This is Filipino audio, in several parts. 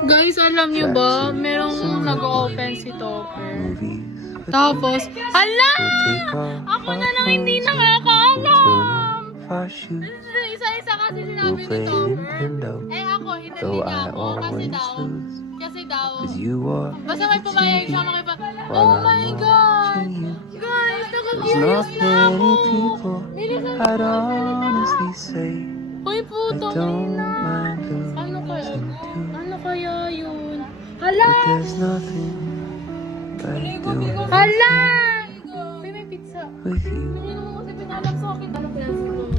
Guys, alam niyo ba, merong nag-open si Topper. Tapos, hala! Ako na lang hindi nakakaalam! Isa-isa kasi sinabi ni Topper. Eh ako, hindi niya ako. Kasi daw, basta may pumayag siya makipa. Oh my God! Guys, nakakurious na ako! Bilisan mo na. Uy, puto, na. Ano kaya yun? Hala! Hala! Uy, may pizza.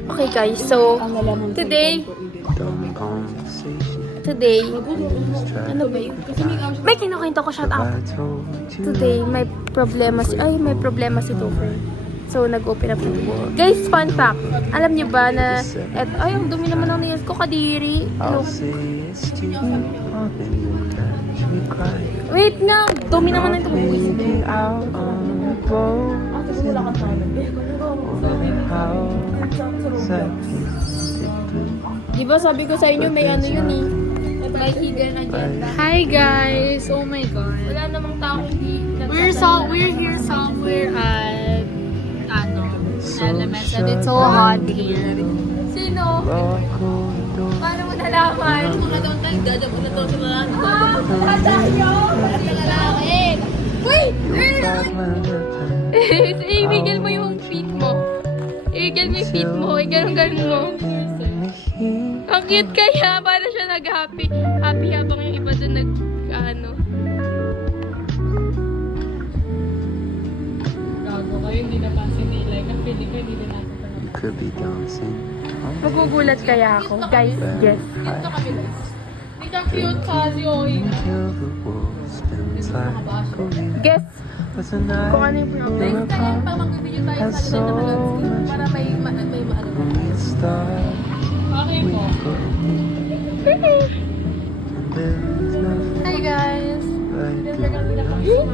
Okay guys, so today, ano ba yun? May kinukwento ko, shout out. Today, may problema si Topher. So, nag-open up. Guys, fun fact. Alam niyo ba na, ay, ang dumi naman ng nails ko, kadiri. Ano? Wait nga, dumi naman ng tubuis. Diba sabi ko sa inyo, may ano yun eh. May hidden agenda. Hi guys! Oh my God. Wala namang taong hindi. We're here somewhere at Elements and it's so hot here. Sino? Paano mo nalaman? Mga daw tayo, dadabo na daw sa mga tayo! At ang lalaki! Wait! Ibigil mo yung feet mo. Ibigil mo yung feet mo. Ganun mo. Ang cute kaya. Para siya nag-happy. Happy habang yung iba doon nag-ano. Gago kayo, hindi napansin nila. Ang feeling ko, hindi na Could be dancing. Magugulat kaya ako. Guys, yes. Dito kami guys. Dito cute kasi okay. Till the world spins like a wheel. Guess But tonight, kung ano yung problem. Kaya pa mag-video tayo has sa so loob ng much para may maano. when we start. Okay po. And there's nothing Hi guys. like doing with you.